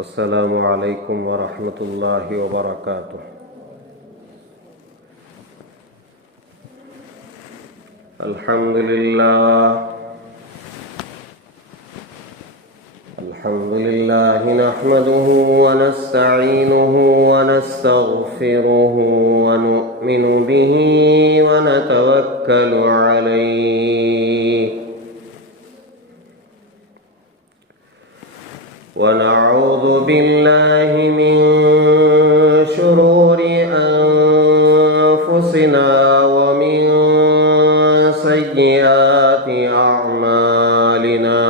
السلام علیکم ورحمۃ اللہ وبرکاتہ۔ الحمد للہ نحمده ونستعینه ونستغفره ونؤمن به ونتوکل علیہ ونعوذ باللہ من شرور انفسنا ومن سیئات اعمالنا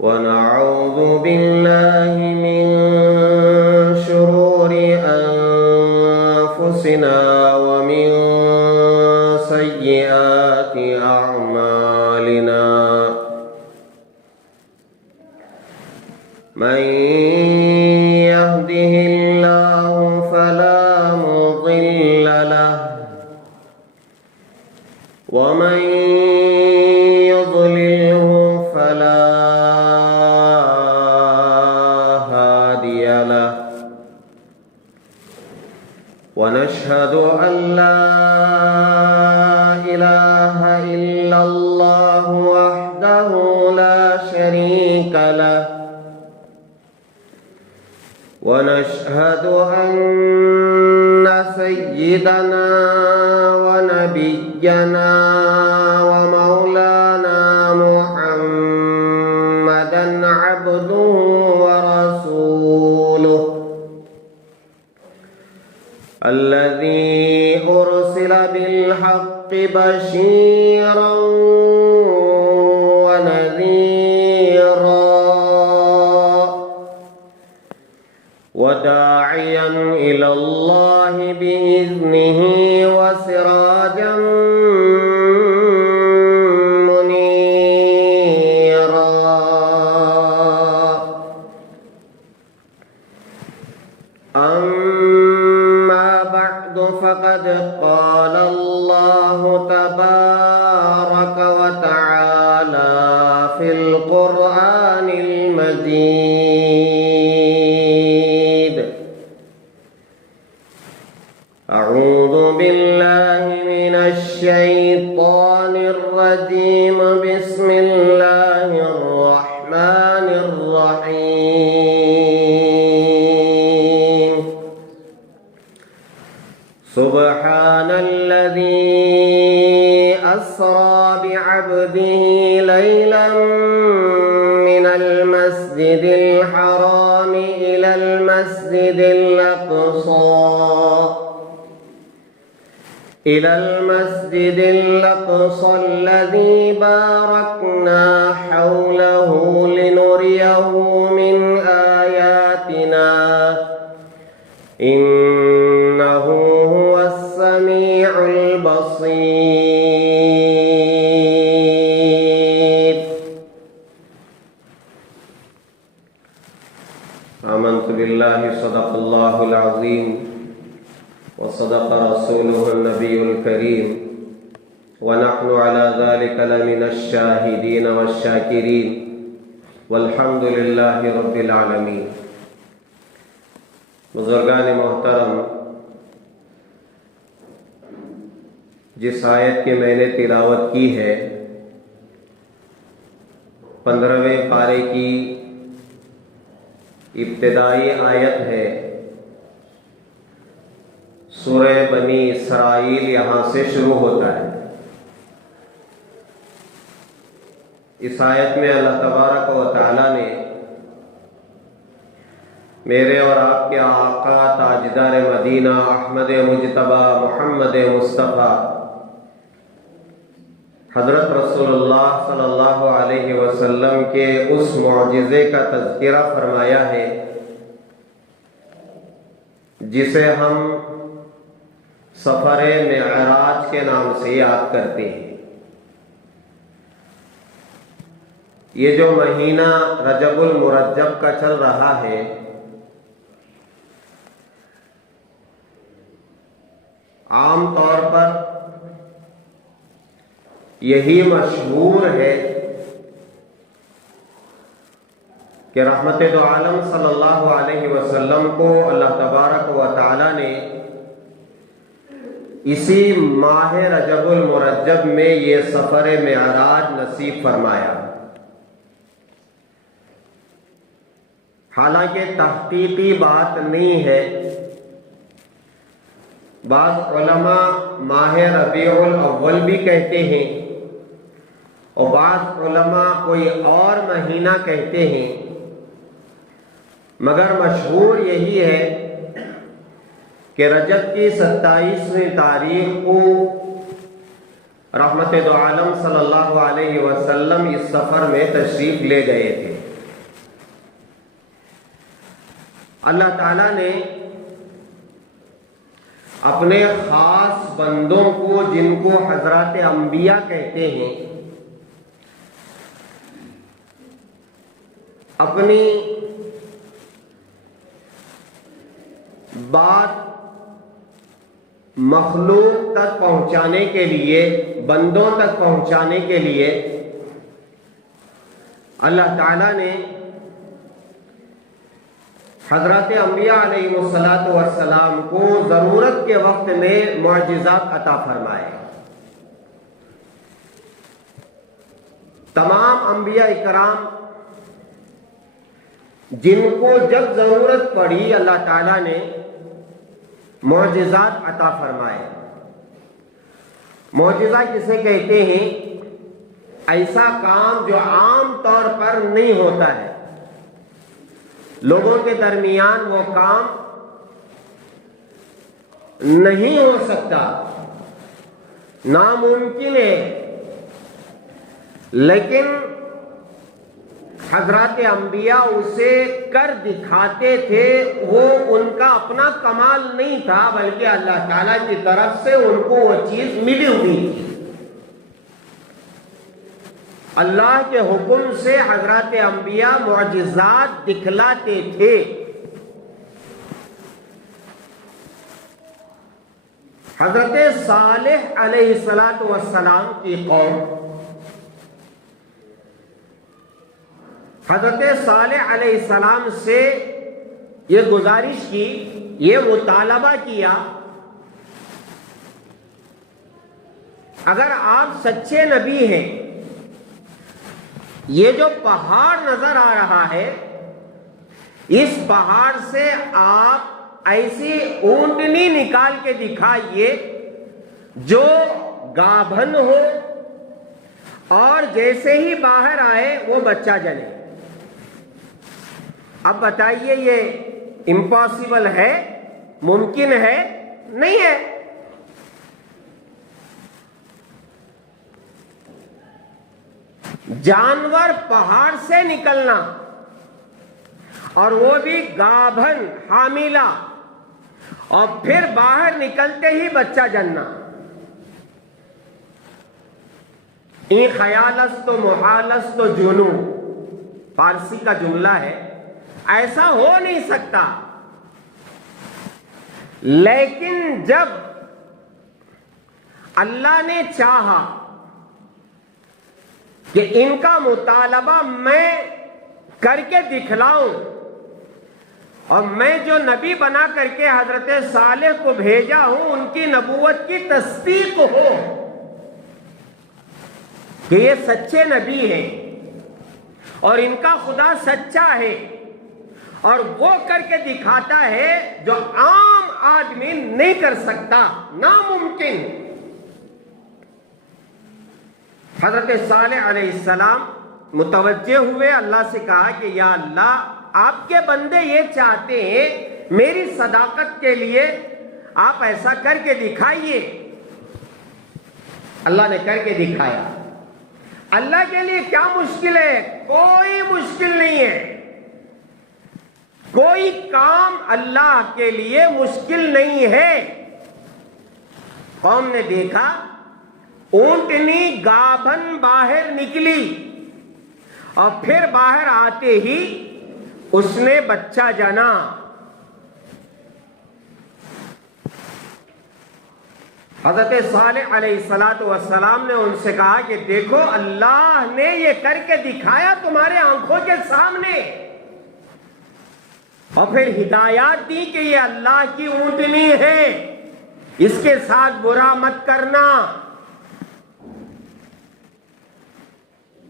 ونعوذ باللہ من شرور انفسنا ومن سیئات اعمالنا من يهده الله فلا مضل له ومن يضلله فلا هادي له ونشهد أن لا إله إلا الله وحده لا شريك له ونشهد أن سيدنا ونبينا ومولانا محمدا عبده ورسوله الذي أرسل بالحق بشيرا ونذيرا وداعيا إلى الله بإذنه وسراجا منيرا أما بعد فقد قال الله تبارك وتعالى في القرآن المجيد: أعوذ بالله من الشيطان الرجيم. بسم الله الرحمن الرحيم. سبحان الذي أسرى بعبده ليلا من المسجد الحرام إلى المسجد الأقصى الذي باركنا حوله لنريه من آياتنا إنه هو السميع البصير. آمنت بالله صدق الله العظيم وصدق رسوله النبي الكريم ونحن على ذلك لمن الشاهدين والشاكرين والحمد لله رب العالمين. بزرگان محترم، جس آیت کی میں نے تلاوت کی ہے 15ویں پارے کی ابتدائی آیت ہے. سورہ بنی اسرائیل یہاں سے شروع ہوتا ہے. اس آیت میں اللہ تبارک و تعالی نے میرے اور آپ کے آقا تاجدار مدینہ احمد مجتبی محمد مصطفیٰ حضرت رسول اللہ صلی اللہ علیہ وسلم کے اس معجزے کا تذکرہ فرمایا ہے جسے ہم سفر معراج کے نام سے یاد کرتے ہیں. یہ جو مہینہ رجب المرجب کا چل رہا ہے، عام طور پر یہی مشہور ہے کہ رحمت دو عالم صلی اللہ علیہ وسلم کو اللہ تبارک و تعالی نے اسی ماہ رجب المرجب میں یہ سفر معراج نصیب فرمایا۔ حالانکہ تحقیقی بات نہیں ہے، بعض علماء ماہ ربیع الاول بھی کہتے ہیں اور بعض علماء کوئی اور مہینہ کہتے ہیں، مگر مشہور یہی ہے کہ رجب کی 27ویں تاریخ کو رحمت دو عالم صلی اللہ علیہ وسلم اس سفر میں تشریف لے گئے تھے۔ اللہ تعالیٰ نے اپنے خاص بندوں کو، جن کو حضرات انبیاء کہتے ہیں، اپنی بات مخلوق تک پہنچانے کے لیے، بندوں تک پہنچانے کے لیے اللہ تعالیٰ نے حضرات انبیاء علیہ السلام کو ضرورت کے وقت میں معجزات عطا فرمائے۔ تمام انبیاء اکرام جن کو جب ضرورت پڑی اللہ تعالیٰ نے معجزات عطا فرمائے۔ معجزہ کسے کہتے ہیں؟ ایسا کام جو عام طور پر نہیں ہوتا ہے، لوگوں کے درمیان وہ کام نہیں ہو سکتا، ناممکن ہے، لیکن حضرات انبیاء اسے کر دکھاتے تھے۔ وہ ان کا اپنا کمال نہیں تھا، بلکہ اللہ تعالیٰ کی طرف سے ان کو وہ چیز ملی ہوئی تھی۔ اللہ کے حکم سے حضرات انبیاء معجزات دکھلاتے تھے۔ حضرت صالح علیہ السلام کی قوم، حضرت صالح علیہ السلام سے یہ گزارش کی، یہ مطالبہ کیا، اگر آپ سچے نبی ہیں، یہ جو پہاڑ نظر آ رہا ہے، اس پہاڑ سے آپ ایسی اونٹنی نکال کے دکھائیے جو گابھن ہو اور جیسے ہی باہر آئے وہ بچہ جنے۔ اب بتائیے یہ امپاسبل ہے؟ ممکن ہے؟ نہیں ہے۔ جانور پہاڑ سے نکلنا اور وہ بھی گابھن حاملہ، اور پھر باہر نکلتے ہی بچہ جننا، این خیالست و محالست و جنو فارسی کا جملہ ہے، ایسا ہو نہیں سکتا۔ لیکن جب اللہ نے چاہا کہ ان کا مطالبہ میں کر کے دکھلاؤں، اور میں جو نبی بنا کر کے حضرت صالح کو بھیجا ہوں ان کی نبوت کی تصدیق ہو کہ یہ سچے نبی ہیں اور ان کا خدا سچا ہے، اور وہ کر کے دکھاتا ہے جو عام آدمی نہیں کر سکتا، ناممکن۔ حضرت صالح علیہ السلام متوجہ ہوئے، اللہ سے کہا کہ یا اللہ، آپ کے بندے یہ چاہتے ہیں، میری صداقت کے لیے آپ ایسا کر کے دکھائیے۔ اللہ نے کر کے دکھایا۔ اللہ کے لیے کیا مشکل ہے؟ کوئی مشکل نہیں ہے، کوئی کام اللہ کے لیے مشکل نہیں ہے۔ قوم نے دیکھا، اونٹنی گابھن باہر نکلی، اور پھر باہر آتے ہی اس نے بچہ جنا۔ حضرت صالح علیہ السلام نے ان سے کہا کہ دیکھو، اللہ نے یہ کر کے دکھایا تمہارے آنکھوں کے سامنے، اور پھر ہدایات دی کہ یہ اللہ کی اونٹنی ہے، اس کے ساتھ برا مت کرنا۔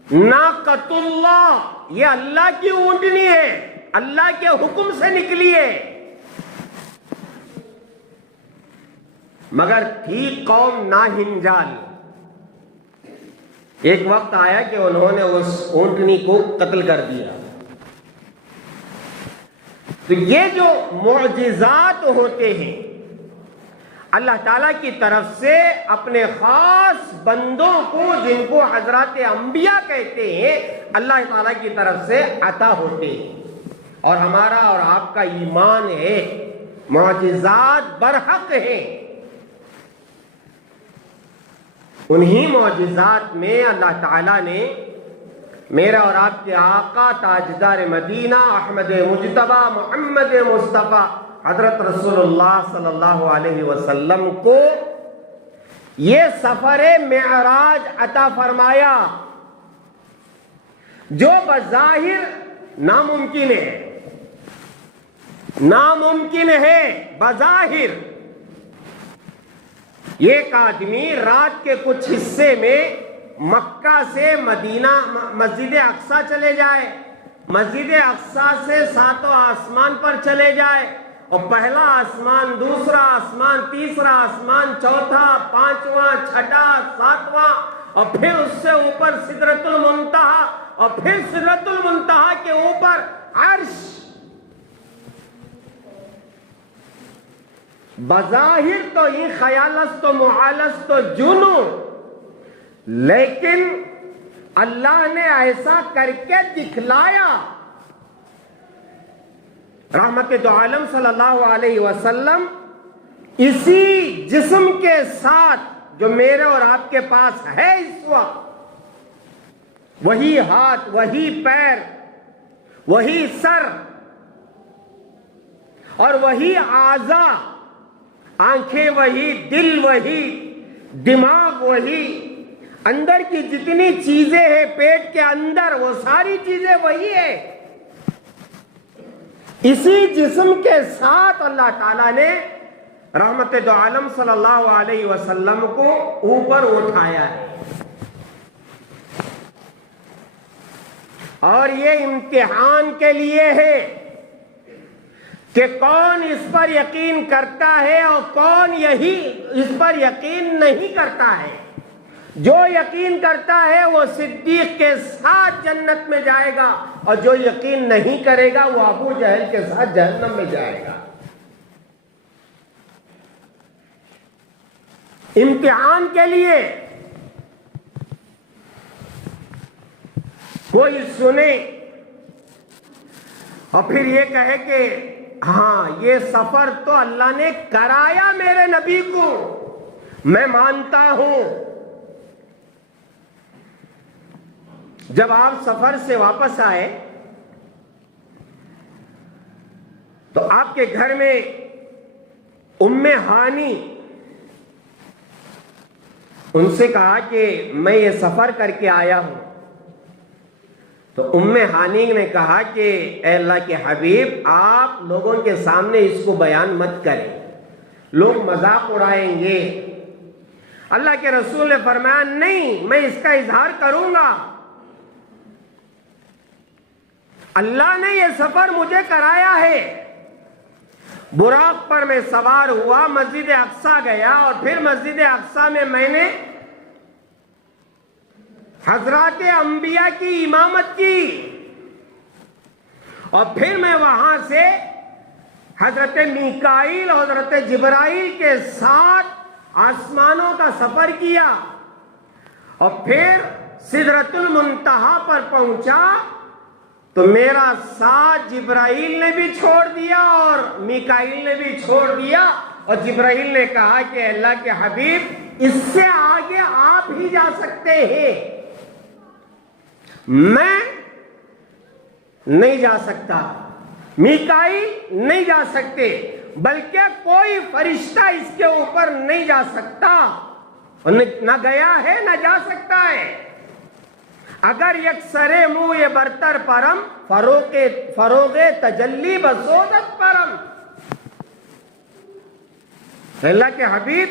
ناقۃ اللہ، یہ اللہ کی اونٹنی ہے، اللہ کے حکم سے نکلی ہے، مگر تھی قوم ناہنجال۔ ایک وقت آیا کہ انہوں نے اس اونٹنی کو قتل کر دیا۔ تو یہ جو معجزات ہوتے ہیں اللہ تعالیٰ کی طرف سے اپنے خاص بندوں کو، جن کو حضرات انبیاء کہتے ہیں، اللہ تعالیٰ کی طرف سے عطا ہوتے ہیں، اور ہمارا اور آپ کا ایمان ہے معجزات برحق ہیں۔ انہی معجزات میں اللہ تعالیٰ نے میرا اور آپ کے آقا تاجدار مدینہ احمد مجتبی محمد مصطفیٰ حضرت رسول اللہ صلی اللہ علیہ وسلم کو یہ سفر معراج عطا فرمایا، جو بظاہر ناممکن ہے، ناممکن ہے بظاہر۔ ایک آدمی رات کے کچھ حصے میں مکہ سے مدینہ مسجد اقصی چلے جائے، مسجد اقصی سے 7 آسمان پر چلے جائے، اور پہلا آسمان، دوسرا آسمان، تیسرا آسمان، چوتھا، پانچواں، چھٹا، ساتواں، اور پھر اس سے اوپر سدرۃ المنتہا، اور پھر سدرۃ المنتہا کے اوپر عرش۔ بظاہر تو یہ خیالست و محالست و جنون، لیکن اللہ نے ایسا کر کے دکھلایا۔ رحمت دو عالم صلی اللہ علیہ وسلم اسی جسم کے ساتھ جو میرے اور آپ کے پاس ہے اس وقت، وہی ہاتھ، وہی پیر، وہی سر اور وہی اعضاء، آنکھیں وہی، دل وہی، دماغ وہی، اندر کی جتنی چیزیں ہیں پیٹ کے اندر وہ ساری چیزیں وہی ہے۔ اسی جسم کے ساتھ اللہ تعالیٰ نے رحمت دو عالم صلی اللہ علیہ وسلم کو اوپر اٹھایا ہے، اور یہ امتحان کے لیے ہے کہ کون اس پر یقین کرتا ہے اور کون اس پر یقین نہیں کرتا ہے۔ جو یقین کرتا ہے وہ صدیق کے ساتھ جنت میں جائے گا، اور جو یقین نہیں کرے گا وہ ابو جہل کے ساتھ جہنم میں جائے گا۔ امتحان کے لیے کوئی سنے اور پھر یہ کہے کہ ہاں یہ سفر تو اللہ نے کرایا میرے نبی کو، میں مانتا ہوں۔ جب آپ سفر سے واپس آئے تو آپ کے گھر میں ام ہانی، ان سے کہا کہ میں یہ سفر کر کے آیا ہوں۔ تو ام ہانی نے کہا کہ اے اللہ کے حبیب، آپ لوگوں کے سامنے اس کو بیان مت کریں، لوگ مذاق اڑائیں گے۔ اللہ کے رسول نے فرمایا نہیں، میں اس کا اظہار کروں گا، اللہ نے یہ سفر مجھے کرایا ہے۔ براق پر میں سوار ہوا، مسجد اقصی گیا، اور پھر مسجد اقصی میں نے حضرات انبیاء کی امامت کی، اور پھر میں وہاں سے حضرت میکائیل اور حضرت جبرائیل کے ساتھ آسمانوں کا سفر کیا، اور پھر سدرۃ المنتہا پر پہنچا تو میرا ساتھ جبرائیل نے بھی چھوڑ دیا اور میکائیل نے بھی چھوڑ دیا، اور جبرائیل نے کہا کہ اللہ کے حبیب اس سے آگے آپ ہی جا سکتے ہیں، میں نہیں جا سکتا، میکائیل نہیں جا سکتے، بلکہ کوئی فرشتہ اس کے اوپر نہیں جا سکتا، نہ گیا ہے نہ جا سکتا ہے۔ اگر یکسر موی برتر پرم فروغ تجلی بسودت پرم. اللہ کے حبیب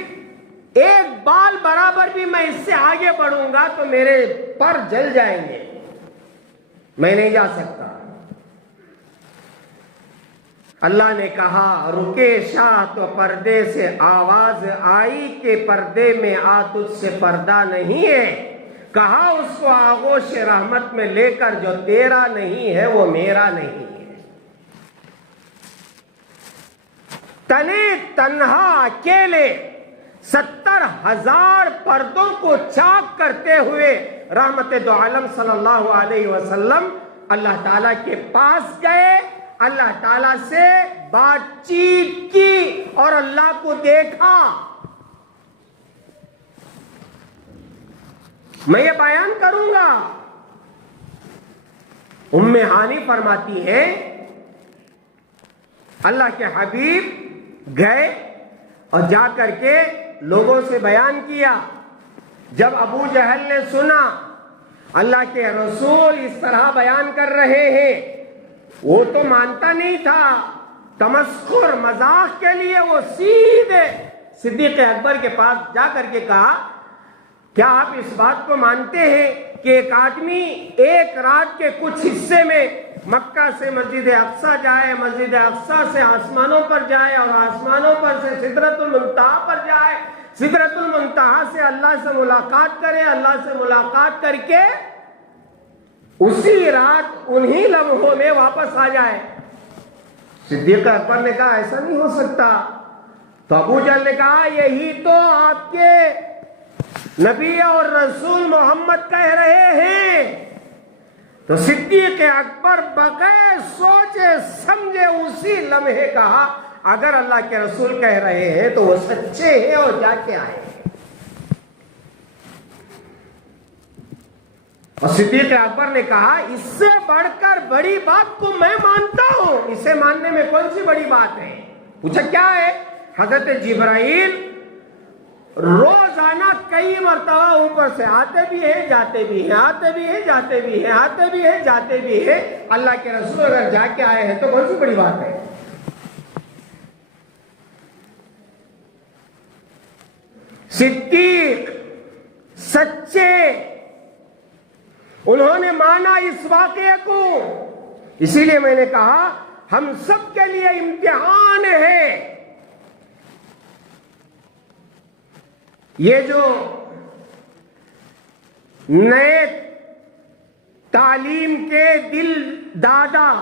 ایک بال برابر بھی میں اس سے آگے بڑھوں گا تو میرے پر جل جائیں گے, میں نہیں جا سکتا. اللہ نے کہا رکے شاہ تو پردے سے آواز آئی کہ پردے میں آ تجھ سے پردہ نہیں ہے. کہا اس کو آغوش رحمت میں لے کر جو تیرا نہیں ہے وہ میرا نہیں ہے. تنے تنہا اکیلے 70,000 پردوں کو چاک کرتے ہوئے رحمت دو عالم صلی اللہ علیہ وسلم اللہ تعالیٰ کے پاس گئے, اللہ تعالیٰ سے بات چیت کی اور اللہ کو دیکھا. میں یہ بیان کروں گا. ام ہانی فرماتی ہے اللہ کے حبیب گئے اور جا کر کے لوگوں سے بیان کیا. جب ابو جہل نے سنا اللہ کے رسول اس طرح بیان کر رہے ہیں, وہ تو مانتا نہیں تھا. تمسخر مذاق کے لیے وہ سیدھے صدیق اکبر کے پاس جا کر کے کہا کیا آپ اس بات کو مانتے ہیں کہ ایک آدمی ایک رات کے کچھ حصے میں مکہ سے مسجد اقصی جائے, مسجد اقصی سے آسمانوں پر جائے اور آسمانوں پر سے سدرۃ المنتہا پر جائے, سدرۃ المنتہا سے اللہ سے ملاقات کرے, اللہ سے ملاقات کر کے اسی رات انہی لمحوں میں واپس آ جائے؟ صدیق اکبر نے کہا ایسا نہیں ہو سکتا. تو ابو جہل نے کہا یہی تو آپ کے نبی اور رسول محمد کہہ رہے ہیں. تو صدیق اکبر بغیر سوچے سمجھے اسی لمحے کہا اگر اللہ کے رسول کہہ رہے ہیں تو وہ سچے ہیں اور جا کے آئے. اور صدیق اکبر نے کہا اس سے بڑھ کر بڑی بات کو میں مانتا ہوں, اسے ماننے میں کون سی بڑی بات ہے؟ پوچھا کیا ہے؟ حضرت جبرائیل روزانہ کئی مرتبہ اوپر سے آتے بھی ہیں جاتے بھی ہیں, آتے بھی ہیں جاتے بھی ہیں, آتے بھی ہیں جاتے بھی ہیں. اللہ کے رسول اگر جا کے آئے ہیں تو کون سی بڑی بات ہے؟ صدیق سچے, انہوں نے مانا اس واقعے کو. اسی لیے میں نے کہا ہم سب کے لیے امتحان ہے. یہ جو نئے تعلیم کے دل دادا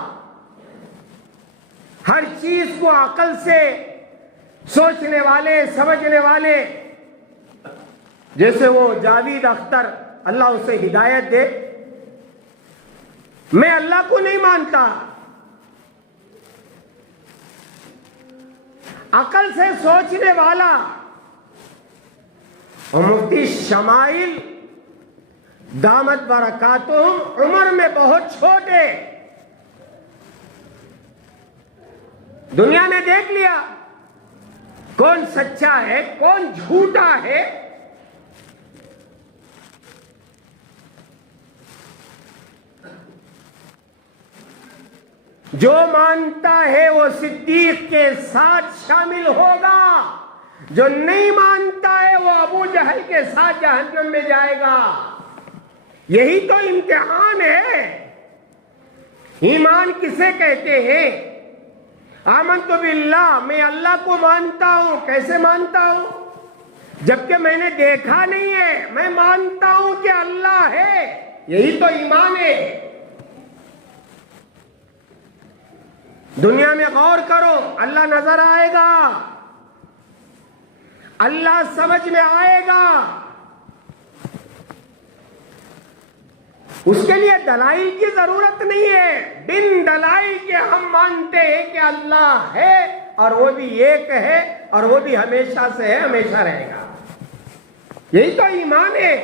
ہر چیز کو عقل سے سوچنے والے سمجھنے والے, جیسے وہ جاوید اختر اللہ اسے ہدایت دے, میں اللہ کو نہیں مانتا. عقل سے سوچنے والا اور مفتی شمائل دامت برکاتہم عمر میں بہت چھوٹے, دنیا نے دیکھ لیا کون سچا ہے کون جھوٹا ہے. جو مانتا ہے وہ صدیق کے ساتھ شامل ہوگا, جو نہیں مانتا ہے وہ ابو جہل کے ساتھ جہنم میں جائے گا. یہی تو امتحان ہے. ایمان کسے کہتے ہیں؟ آمنت باللہ, میں اللہ کو مانتا ہوں. کیسے مانتا ہوں؟ جبکہ میں نے دیکھا نہیں ہے, میں مانتا ہوں کہ اللہ ہے. یہی تو ایمان ہے. دنیا میں غور کرو, اللہ نظر آئے گا, اللہ سمجھ میں آئے گا. اس کے لیے دلائل کی ضرورت نہیں ہے. بن دلائل کے ہم مانتے ہیں کہ اللہ ہے اور وہ بھی ایک ہے اور وہ بھی ہمیشہ سے ہے, ہمیشہ رہے گا. یہی تو ایمان ہے.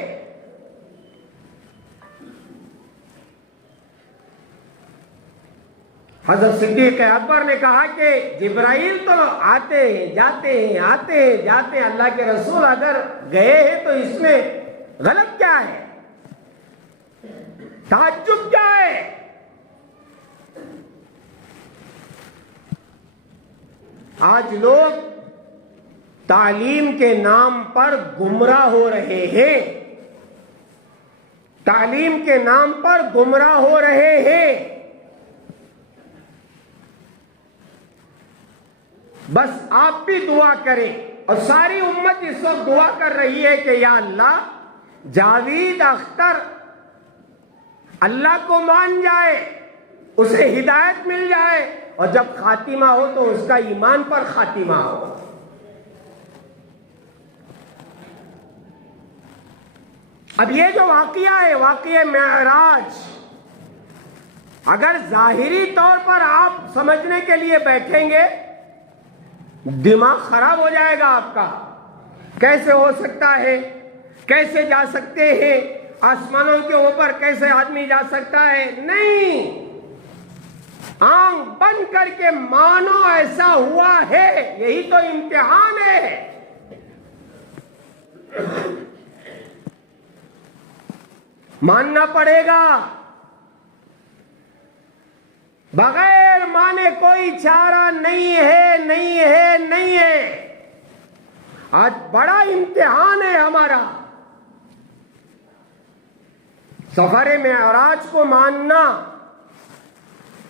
حضرت صدیق اکبر نے کہا کہ جبرائیل تو آتے ہیں جاتے ہیں, آتے ہیں جاتے ہیں, اللہ کے رسول اگر گئے ہیں تو اس میں غلط کیا ہے؟ تعجب کیا ہے؟ آج لوگ تعلیم کے نام پر گمراہ ہو رہے ہیں، تعلیم کے نام پر گمراہ ہو رہے ہیں۔ بس آپ بھی دعا کریں، اور ساری امت اس وقت دعا کر رہی ہے کہ یا اللہ جاوید اختر اللہ کو مان جائے، اسے ہدایت مل جائے، اور جب خاتمہ ہو تو اس کا ایمان پر خاتمہ ہو۔ اب یہ جو واقعہ ہے، واقعہ معراج، اگر ظاہری طور پر آپ سمجھنے کے لیے بیٹھیں گے دماغ خراب ہو جائے گا آپ کا۔ کیسے ہو سکتا ہے؟ کیسے جا سکتے ہیں؟ آسمانوں کے اوپر کیسے آدمی جا سکتا ہے؟ نہیں، آنکھ بند کر کے مانو ایسا ہوا ہے، یہی تو امتحان ہے۔ ماننا پڑے گا، بغیر مانے کوئی چارہ نہیں ہے، نہیں ہے، نہیں ہے۔ آج بڑا امتحان ہے ہمارا، سفر معراج کو ماننا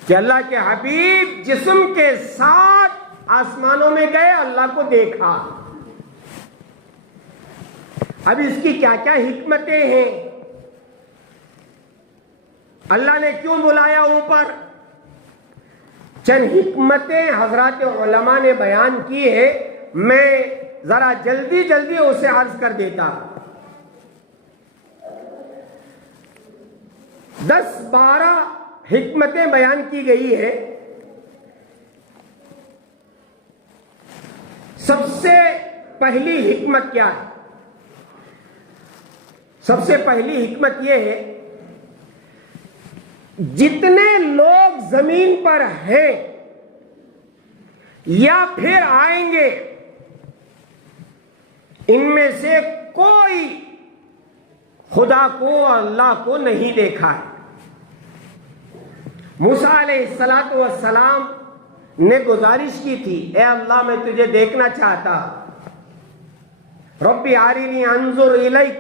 کہ اللہ کے حبیب جسم کے ساتھ آسمانوں میں گئے، اللہ کو دیکھا۔ اب اس کی کیا کیا حکمتیں ہیں؟ اللہ نے کیوں بلایا اوپر؟ چند حکمتیں حضرات علماء نے بیان کی ہے، میں ذرا جلدی جلدی اسے عرض کر دیتا۔ 10-12 حکمتیں بیان کی گئی ہے۔ سب سے پہلی حکمت کیا ہے؟ سب سے پہلی حکمت یہ ہے، جتنے لوگ زمین پر ہیں یا پھر آئیں گے، ان میں سے کوئی خدا کو اور اللہ کو نہیں دیکھا ہے۔ موسیٰ علیہ السلام نے گزارش کی تھی، اے اللہ میں تجھے دیکھنا چاہتا، ربی ارنی انظر الیک،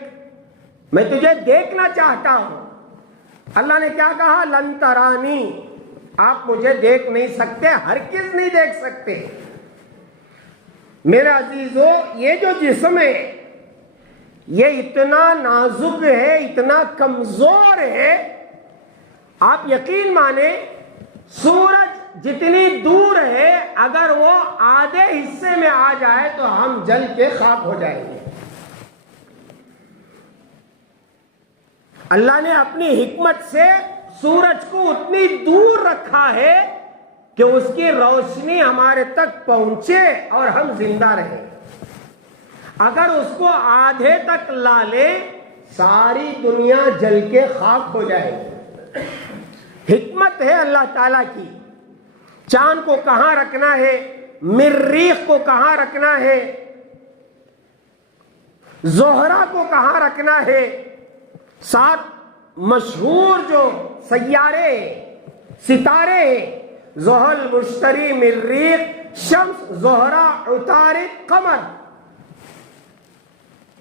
میں تجھے دیکھنا چاہتا ہوں۔ اللہ نے کیا کہا؟ لن ترانی، آپ مجھے دیکھ نہیں سکتے، ہرگز نہیں دیکھ سکتے۔ میرے عزیزو، یہ جو جسم ہے یہ اتنا نازک ہے، اتنا کمزور ہے، آپ یقین مانیں سورج جتنی دور ہے اگر وہ آدھے حصے میں آ جائے تو ہم جل کے خاک ہو جائیں گے۔ اللہ نے اپنی حکمت سے سورج کو اتنی دور رکھا ہے کہ اس کی روشنی ہمارے تک پہنچے اور ہم زندہ رہیں۔ اگر اس کو آدھے تک لا لے ساری دنیا جل کے خاک ہو جائے گی۔ حکمت ہے اللہ تعالیٰ کی، چاند کو کہاں رکھنا ہے، مریخ کو کہاں رکھنا ہے، زہرہ کو کہاں رکھنا ہے، 7 مشہور جو سیارے ستارے ہیں، زحل، مشتری، مریخ، شمس، زہرہ، عطارد، قمر،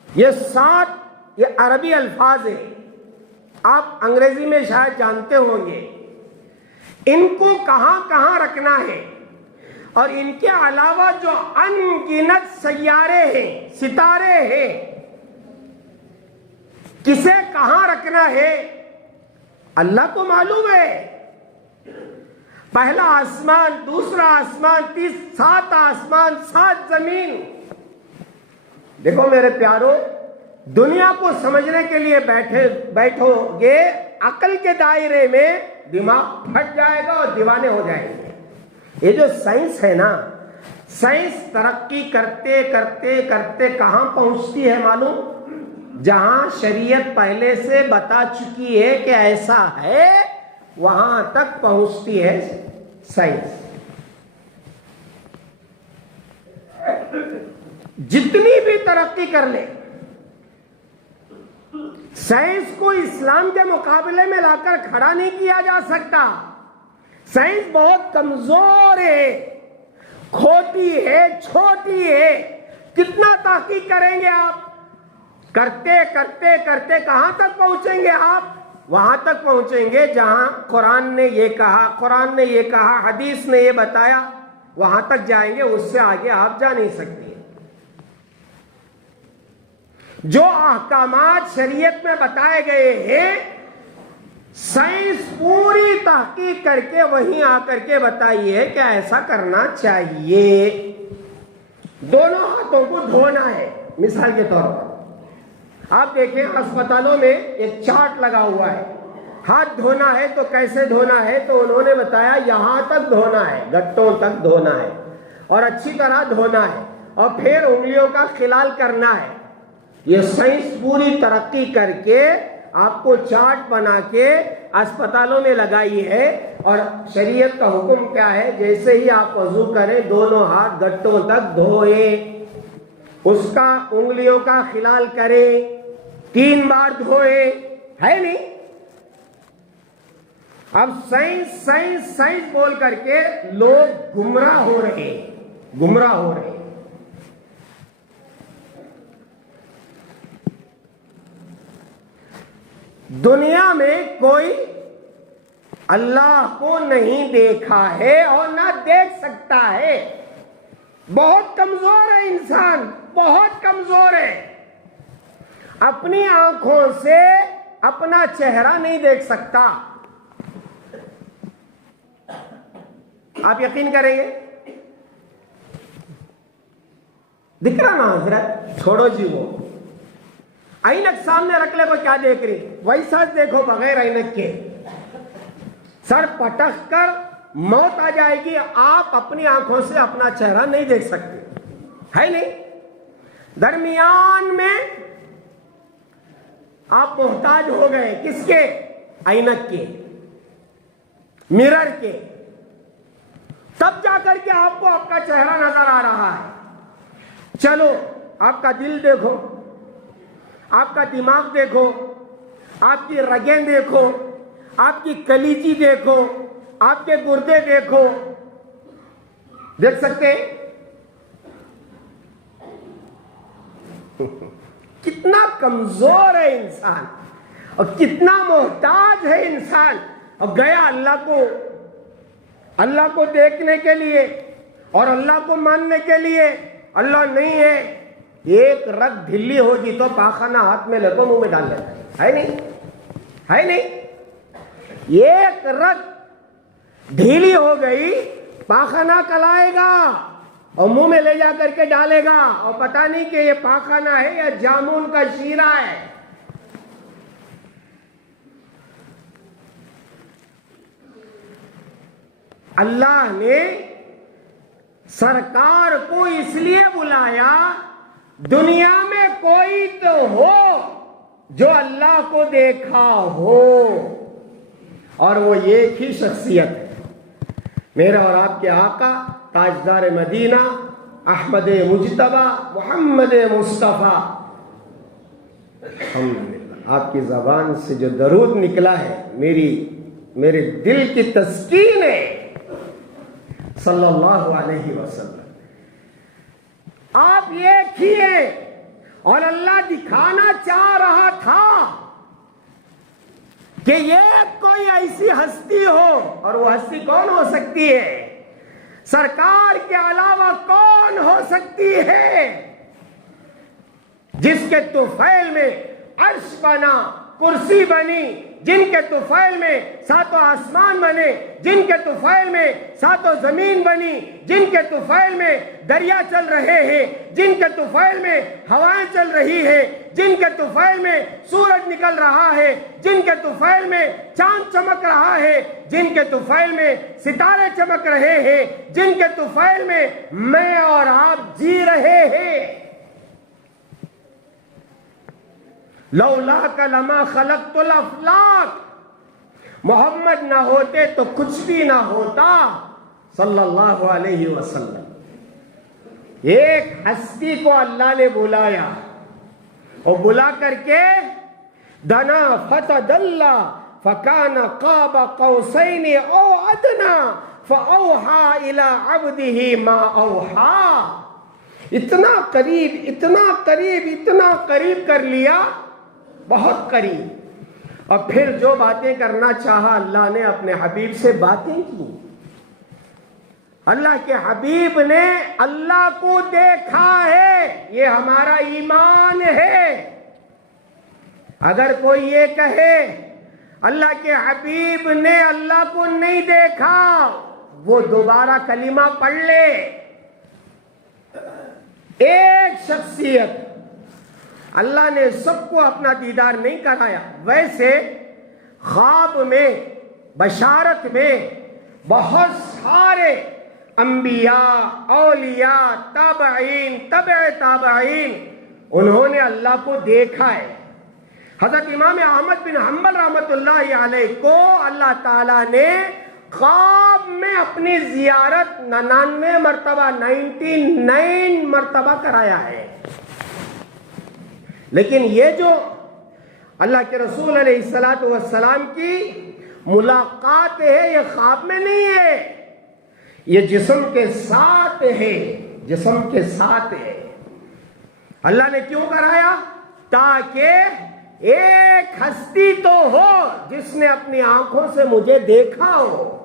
یہ 7 یہ عربی الفاظ ہیں، آپ انگریزی میں شاید جانتے ہوں گے۔ ان کو کہاں کہاں رکھنا ہے، اور ان کے علاوہ جو ان گنت سیارے ہیں، ستارے ہیں، کسے کہاں رکھنا ہے اللہ کو معلوم ہے۔ پہلا آسمان، دوسرا آسمان، 7 آسمان، 7 زمین۔ دیکھو میرے پیارو، دنیا کو سمجھنے کے لیے بیٹھو گے عقل کے دائرے میں دماغ پھٹ جائے گا اور دیوانے ہو جائیں گے۔ یہ جو سائنس ہے نا، سائنس ترقی کرتے کرتے کرتے کہاں پہنچتی ہے معلوم؟ جہاں شریعت پہلے سے بتا چکی ہے کہ ایسا ہے، وہاں تک پہنچتی ہے سائنس۔ جتنی بھی ترقی کر لے، سائنس کو اسلام کے مقابلے میں لا کر کھڑا نہیں کیا جا سکتا. سائنس بہت کمزور ہے، کھوٹی ہے، چھوٹی ہے. کتنا تحقیق کریں گے آپ؟ کرتے کرتے کرتے کہاں تک پہنچیں گے آپ؟ وہاں تک پہنچیں گے جہاں قرآن نے یہ کہا، قرآن نے یہ کہا، حدیث نے یہ بتایا، وہاں تک جائیں گے. اس سے آگے آپ جا نہیں سکتے. جو احکامات شریعت میں بتائے گئے ہیں، سائنس پوری تحقیق کر کے وہیں آ کر کے بتائی ہے کہ ایسا کرنا چاہیے. دونوں ہاتھوں کو دھونا ہے. مثال کے طور پر آپ دیکھیں اسپتالوں میں ایک چارٹ لگا ہوا ہے. ہاتھ دھونا ہے تو کیسے دھونا ہے؟ تو انہوں نے بتایا یہاں تک دھونا ہے، گٹوں تک دھونا ہے اور اچھی طرح دھونا ہے، اور پھر انگلیوں کا خلال کرنا ہے. یہ سائنس پوری ترقی کر کے آپ کو چارٹ بنا کے اسپتالوں میں لگائی ہے. اور شریعت کا حکم کیا ہے؟ جیسے ہی آپ وضو کریں دونوں ہاتھ گٹوں تک دھوئیں، اس کا انگلیوں کا خلال کریں، 3 بار دھوئیں. ہے نہیں؟ اب سائنس سائنس سائنس بول کر کے لوگ گمراہ ہو رہے ہیں، گمراہ ہو رہے ہیں. دنیا میں کوئی اللہ کو نہیں دیکھا ہے اور نہ دیکھ سکتا ہے. بہت کمزور ہے انسان، بہت کمزور ہے. اپنی آنکھوں سے اپنا چہرہ نہیں دیکھ سکتا. آپ یقین کریں گے؟ دکھ رہا نا حضرت؟ چھوڑو جی، وہ اینک سامنے رکھ لے کو کیا دیکھ رہی؟ ویسا دیکھو بغیر اینک کے. سر پٹک کر موت آ جائے گی، آپ اپنی آنکھوں سے اپنا چہرہ نہیں دیکھ سکتے. ہے نہیں؟ درمیان میں آپ محتاج ہو گئے کس کے؟ اینک کے، مرر کے. تب جا کر کے آپ کو آپ کا چہرہ نظر آ رہا ہے. چلو آپ کا دل دیکھو، آپ کا دماغ دیکھو، آپ کی رگیں دیکھو، آپ کی کلیجی دیکھو، آپ کے گردے دیکھو. دیکھ سکتے ہیں؟ کتنا کمزور ہے انسان اور کتنا محتاج ہے انسان. اور گیا اللہ کو دیکھنے کے لیے اور اللہ کو ماننے کے لیے. اللہ نہیں ہے. ایک رگ ڈھیلی ہوگی تو پاخانہ ہاتھ میں لے تو منہ میں ڈال لیتا ہے نہیں؟ ہے نہیں؟ ایک رگ ڈھیلی ہو گئی، پاخانہ کلائے گا اور منہ میں لے جا کر کے ڈالے گا، اور پتہ نہیں کہ یہ پاخانہ ہے یا جامون کا شیرہ ہے. اللہ نے سرکار کو اس لیے بلایا، دنیا میں کوئی تو ہو جو اللہ کو دیکھا ہو، اور وہ ایک ہی شخصیت ہے، میرا اور آپ کے آقا تاجدار مدینہ احمد مجتبی محمد مصطفیٰ. الحمدللہ آپ کی زبان سے جو درود نکلا ہے میرے دل کی تسکین ہے. صلی اللہ علیہ وسلم. آپ ایک ہی ہیں، اور اللہ دکھانا چاہ رہا تھا کہ یہ کوئی ایسی ہستی ہو. اور وہ ہستی کون ہو سکتی ہے؟ سرکار کے علاوہ کون ہو سکتی ہے؟ جس کے طفیل میں عرش بنا، کرسی بنی، جن کے طفیل میں ساتوں آسمان بنے، جن کے طفیل میں ساتوں زمین بنی، جن کے طفیل میں دریا چل رہے ہیں، جن کے طفیل میں ہوائیں چل رہی ہے، جن کے طفیل میں سورج نکل رہا ہے، جن کے طفیل میں چاند چمک رہا ہے، جن کے طفیل میں ستارے چمک رہے ہیں، جن کے طفیل میں میں اور آپ جی رہے ہیں. لولاک لما خلقت الافلاک. محمد نہ ہوتے تو کچھ بھی نہ ہوتا صلی اللہ علیہ وسلم. ایک ہستی کو اللہ نے بلایا اور بلا کر کے دنا فتدلى فكان قاب قوسين او ادنى فاوحى الى عبده ما اوحى. اتنا قریب اتنا قریب اتنا قریب کر لیا، بہت قریب. اور پھر جو باتیں کرنا چاہا اللہ نے اپنے حبیب سے باتیں کی. اللہ کے حبیب نے اللہ کو دیکھا ہے، یہ ہمارا ایمان ہے. اگر کوئی یہ کہے اللہ کے حبیب نے اللہ کو نہیں دیکھا، وہ دوبارہ کلمہ پڑھ لے. ایک شخصیت، اللہ نے سب کو اپنا دیدار نہیں کرایا. ویسے خواب میں، بشارت میں بہت سارے انبیاء، اولیاء، تابعین، تبع تابعین، انہوں نے اللہ کو دیکھا ہے. حضرت امام احمد بن حنبل رحمۃ اللہ علیہ کو اللہ تعالیٰ نے خواب میں اپنی زیارت 99 مرتبہ 99 مرتبہ کرایا ہے. لیکن یہ جو اللہ کے رسول علیہ الصلوۃ والسلام کی ملاقات ہے، یہ خواب میں نہیں ہے، یہ جسم کے ساتھ ہے، جسم کے ساتھ ہے. اللہ نے کیوں کرایا؟ تاکہ ایک ہستی تو ہو جس نے اپنی آنکھوں سے مجھے دیکھا ہو.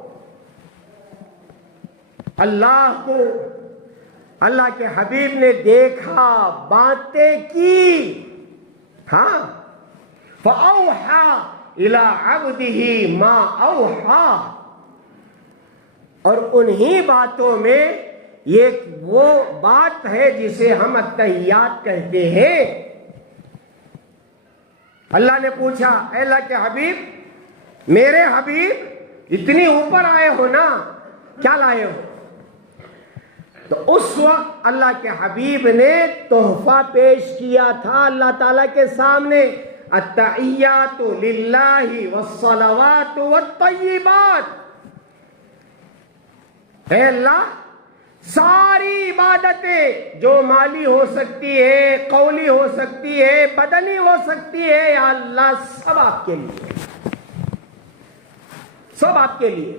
اللہ کو اللہ کے حبیب نے دیکھا، باتیں کی. ہاں، فَأَوْحَى إِلَىٰ عَبْدِهِ مَا أَوْحَى. اور انہی باتوں میں ایک وہ بات ہے جسے ہم التحیات کہتے ہیں. اللہ نے پوچھا، اے اللہ کے حبیب، میرے حبیب اتنی اوپر آئے ہو نا، کیا لائے ہو؟ تو اس وقت اللہ کے حبیب نے تحفہ پیش کیا تھا اللہ تعالیٰ کے سامنے. التحیات للہ والصلوات والطیبات. اے اللہ، ساری عبادتیں جو مالی ہو سکتی ہے، قولی ہو سکتی ہے، بدنی ہو سکتی ہے، یا اللہ سب آپ کے لیے، سب آپ کے لیے.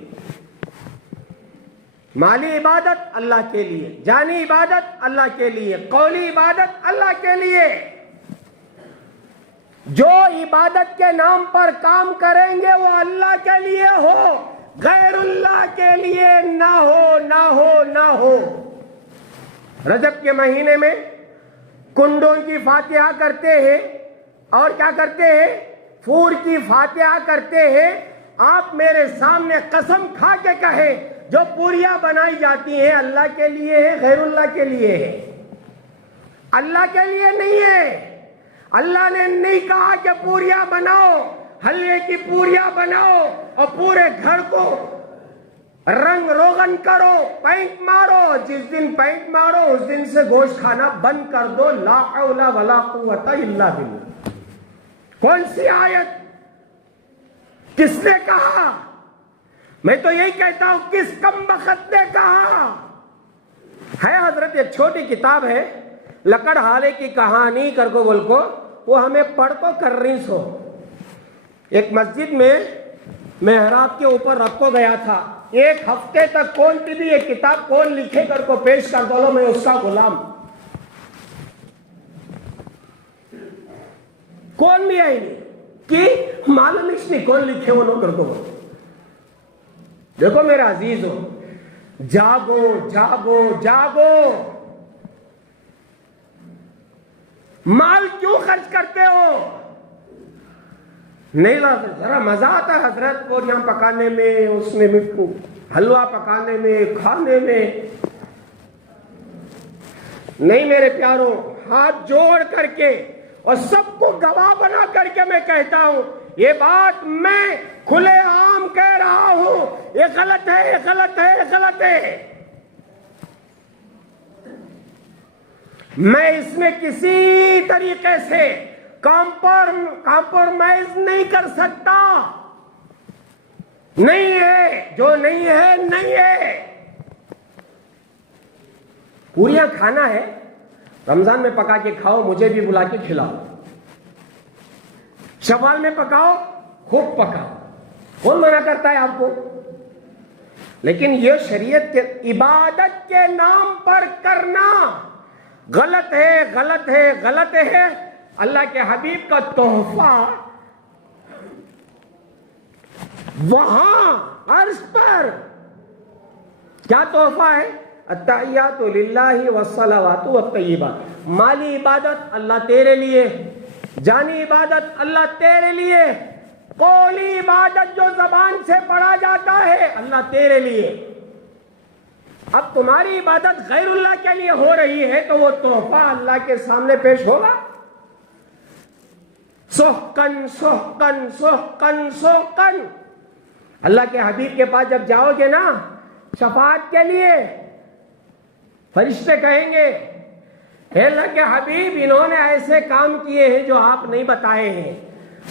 مالی عبادت اللہ کے لیے، جانی عبادت اللہ کے لیے، قولی عبادت اللہ کے لیے. جو عبادت کے نام پر کام کریں گے وہ اللہ کے لیے ہو، غیر اللہ کے لیے نہ ہو، نہ ہو، نہ ہو. رجب کے مہینے میں کنڈوں کی فاتحہ کرتے ہیں، اور کیا کرتے ہیں؟ پھور کی فاتحہ کرتے ہیں. آپ میرے سامنے قسم کھا کے کہیں، جو پوریاں بنائی جاتی ہیں اللہ کے لیے ہے، غیر اللہ کے لیے ہے؟ اللہ کے لیے نہیں ہے. اللہ نے نہیں کہا کہ پوریاں بناؤ، حلوے کی پوریاں بناؤ اور پورے گھر کو رنگ روغن کرو، پینٹ مارو. جس دن پینٹ مارو اس دن سے گوشت کھانا بند کر دو. لا حول ولا قوت الا باللہ. کون سی آیت؟ کس نے کہا؟ میں تو یہی کہتا ہوں، کس کمبخت نے کہا ہے؟ حضرت ایک چھوٹی کتاب ہے، لکڑ ہالے کی کہانی کر کو بول کو، وہ ہمیں پڑھ کو کر رہی سو. ایک مسجد میں محراب کے اوپر رکھو گیا تھا. ایک ہفتے تک کون سی بھی یہ کتاب کون لکھے کر کو پیش کر دو، میں اس کا غلام. کون بھی آئی نہیں کہ معلوم اس نے کون لکھے وہ لوگ کر کو. دیکھو میرا عزیز ہو، جاگو جاگو جاگو. مال کیوں خرچ کرتے ہو؟ نہیں لاتے، ذرا مزہ آتا ہے حضرت پوریاں پکانے میں، اس میں حلوہ پکانے میں، کھانے میں. نہیں میرے پیاروں، ہاتھ جوڑ کر کے اور سب کو گواہ بنا کر کے میں کہتا ہوں، یہ بات میں کھلے عام کہہ رہا ہوں، یہ غلط ہے، یہ غلط ہے، یہ غلط ہے. میں اس میں کسی طریقے سے کمپرومائز نہیں کر سکتا. نہیں ہے، جو نہیں ہے نہیں ہے. پوریاں کھانا ہے، رمضان میں پکا کے کھاؤ، مجھے بھی بلا کے کھلاؤ. شوال میں پکاؤ، خوب پکاؤ، کون منع کرتا ہے آپ کو؟ لیکن یہ شریعت کے عبادت کے نام پر کرنا غلط ہے، غلط ہے، غلط ہے۔ اللہ کے حبیب کا تحفہ وہاں عرش پر کیا تحفہ ہے؟ التحیات للہ والصلوات والطیبات۔ مالی عبادت اللہ تیرے لیے، جانی عبادت اللہ تیرے لیے، قولی عبادت جو زبان سے پڑھا جاتا ہے اللہ تیرے لیے۔ اب تمہاری عبادت غیر اللہ کے لیے ہو رہی ہے تو وہ تحفہ اللہ کے سامنے پیش ہوگا؟ سحقن سحقن سحقن سحقن۔ اللہ کے حبیب کے پاس جب جاؤ گے نا شفاعت کے لیے، فرشتے کہیں گے اے اللہ کے حبیب انہوں نے ایسے کام کیے ہیں جو آپ نہیں بتائے ہیں،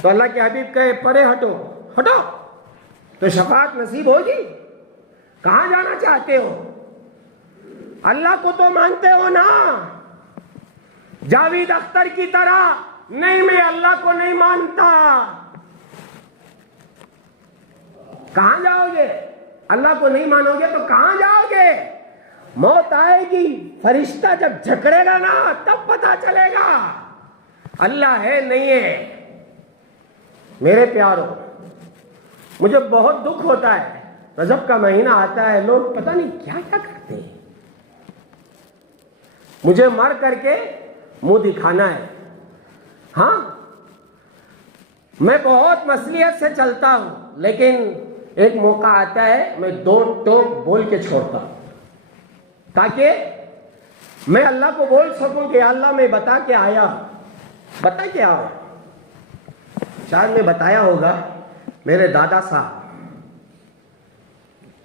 تو اللہ کے حبیب کہے پرے ہٹو ہٹو، تو شفاعت نصیب ہوگی؟ کہاں جانا چاہتے ہو؟ اللہ کو تو مانتے ہو نا، جاوید اختر کی طرح نہیں میں اللہ کو نہیں مانتا۔ کہاں جاؤ گے؟ اللہ کو نہیں مانو گے تو کہاں جاؤ گے؟ موت آئے گی، فرشتہ جب جھکڑے گا نا تب پتا چلے گا اللہ ہے نہیں ہے۔ میرے پیارو، مجھے بہت دکھ ہوتا ہے، رجب کا مہینہ آتا ہے لوگ پتہ نہیں کیا کیا کرتے ہیں۔ مجھے مر کر کے منہ دکھانا ہے، ہاں میں بہت مصلحت سے چلتا ہوں، لیکن ایک موقع آتا ہے میں دو ٹوک بول کے چھوڑتا ہوں تاکہ میں اللہ کو بول سکوں کہ اللہ میں بتا کے آیا، بتا کے آؤ۔ شاید میں بتایا ہوگا، میرے دادا صاحب،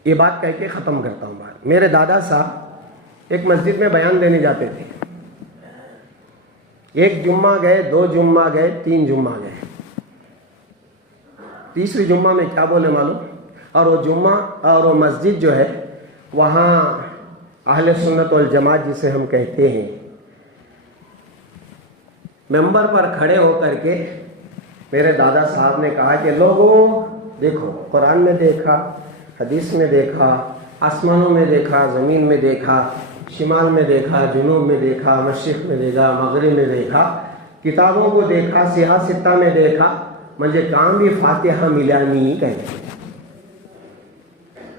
یہ بات کہہ کے ختم کرتا ہوں بات۔ میرے دادا صاحب ایک مسجد میں بیان دینے جاتے تھے، ایک جمعہ گئے، دو جمعہ گئے، تین جمعہ گئے، تیسری جمعہ میں کیا بولے معلوم؟ اور وہ جمعہ اور وہ مسجد جو ہے وہاں اہل سنت والجماعت جسے ہم کہتے ہیں، ممبر پر کھڑے ہو کر کے میرے دادا صاحب نے کہا کہ لوگوں دیکھو، قرآن میں دیکھا، حدیث میں دیکھا، آسمانوں میں دیکھا، زمین میں دیکھا، شمال میں دیکھا، جنوب میں دیکھا، مشرق میں دیکھا، مغرب میں دیکھا، کتابوں کو دیکھا، سیاہ ستہ میں دیکھا، مجھے کام بھی فاتحہ ملانی ہی کہتے ہیں۔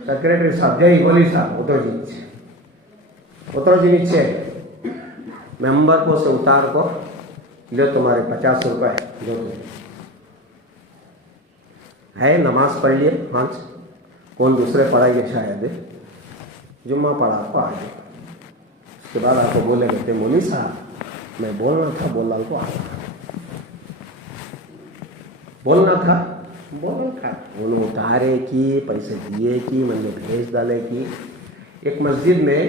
سیکریٹری صاحب جی بولی صاحب اترو جی نیچے، ممبر کو سے اتار کو لو تمہارے 50 روپے جو ہے، نماز پڑھ لیے 5، کون دوسرے پڑھائیں گے شاید، جمعہ پڑھا آپ کو آگے، اس کے بعد آپ کو بولے کہتے مولوی صاحب میں بولنا تھا، بولنا کو بولنا تھا انہوں اتارے کی، پیسے دیے کی، میں نے بھیج ڈالے کی۔ ایک مسجد میں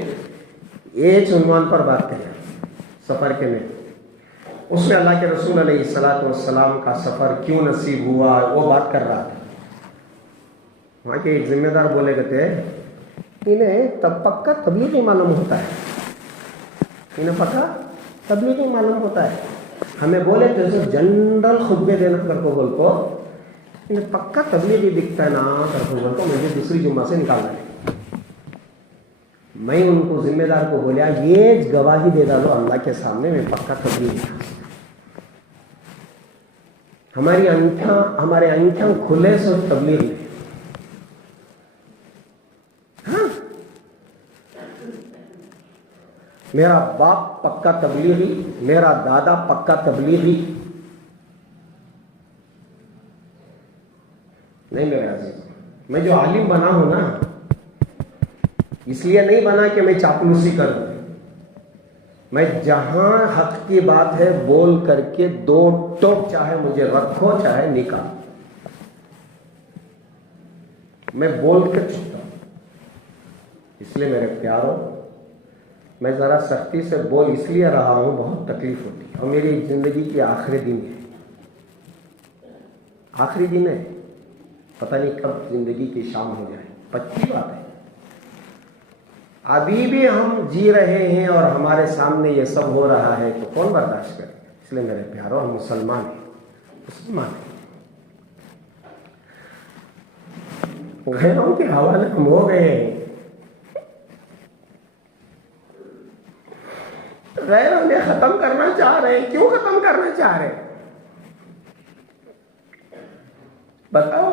ایک عنوان پر بات کریں سفر کے میں، اس میں اللہ کے رسول علیہ الصلوۃ والسلام کا سفر کیوں نصیب ہوا وہ بات کر رہا تھا۔ وہاں کے ایک ذمہ دار بولے کہتے انہیں تب پکا تبلیغی معلوم ہوتا ہے، انہیں پکا تبلیغی معلوم ہوتا ہے، ہمیں بولے تو جنرل خطبے دینا کر کو بول کو انہیں پکا تبلیغی دکھتا ہے نا کر کو بول کو مجھے دوسری جمعہ سے نکالنا ہے۔ میں ان کو ذمہ دار کو بولیا یہ گواہی دے ڈالو اللہ کے سامنے میں پکا تبلیغی تھا۔ ہمارے انکھیاں کھلے سے تبلیغ میں، ہاں میرا باپ پکا تبلیغی، میرا دادا پکا تبلیغی نہیں میرے عزیز۔ میں جو عالم بنا ہوں نا اس لیے نہیں بنا کہ میں چاپلوسی کروں، میں جہاں حق کی بات ہے بول کر کے دو ٹوک چاہے مجھے رکھو چاہے نکال، میں بول کر چکتا ہوں۔ اس لیے میرے پیاروں میں ذرا سختی سے بول اس لیے رہا ہوں، بہت تکلیف ہوتی ہے، اور میری زندگی کی آخری دن ہے، آخری دن ہے، پتہ نہیں کب زندگی کی شام ہو جائے، پکی بات ہے۔ ابھی بھی ہم جی رہے ہیں اور ہمارے سامنے یہ سب ہو رہا ہے تو کون برداشت کرے؟ اس لیے میرے پیاروں ہم مسلمان ہیں، غیروں کے حوالے ہم ہو گئے ہیں. غیر ہمیں ختم کرنا چاہ رہے ہیں. کیوں ختم کرنا چاہ رہے ہیں بتاؤ؟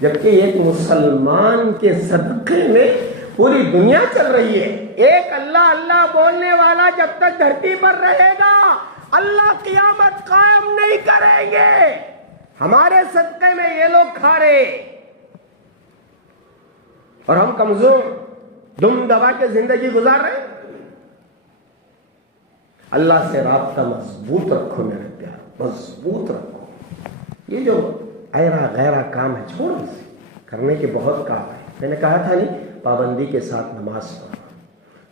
جبکہ ایک مسلمان کے صدقے میں پوری دنیا چل رہی ہے. ایک اللہ اللہ بولنے والا جب تک دھرتی پر رہے گا اللہ قیامت قائم نہیں کریں گے. ہمارے صدقے میں یہ لوگ کھا رہے اور ہم کمزور دم دبا کے زندگی گزار رہے ہیں. اللہ سے رابطہ مضبوط رکھو میرے پیار, مضبوط رکھو. یہ جو ایرا غیرہ کام ہے چھوڑ اسے, کرنے کے بہت کام ہے. میں نے کہا تھا نہیں, پابندی کے ساتھ نماز پڑھو,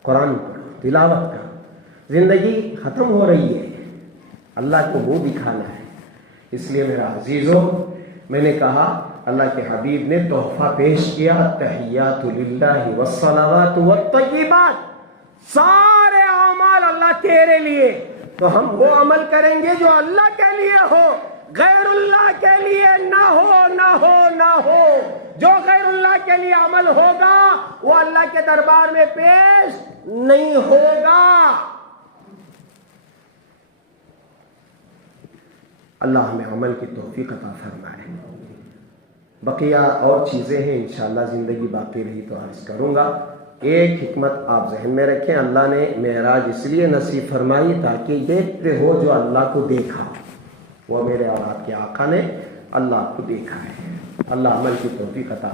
قرآن پڑھو, تلاوت کرو. زندگی ختم ہو رہی ہے, اللہ کو منہ دکھانا ہے. اس لیے میرا عزیزوں, میں نے کہا اللہ کے حبیب نے تحفہ پیش کیا, تحیات للہ والصلوات والطیبات, سارے اعمال اللہ تیرے لیے. تو ہم وہ عمل کریں گے جو اللہ کے لیے ہو, غیر اللہ کے لیے نہ ہو نہ ہو نہ ہو. جو غیر اللہ کے لیے عمل ہوگا وہ اللہ کے دربار میں پیش نہیں ہوگا. اللہ ہمیں عمل کی توفیق عطا فرمائے. بقیہ اور چیزیں ہیں انشاءاللہ, زندگی باقی رہی تو عرض کروں گا. ایک حکمت آپ ذہن میں رکھیں, اللہ نے معراج اس لیے نصیب فرمائی تاکہ دیکھتے ہو جو اللہ کو دیکھا. وہ میرے اور آپ کے آقا نے اللہ کو دیکھا ہے. اللہ عمل کی توفیق عطا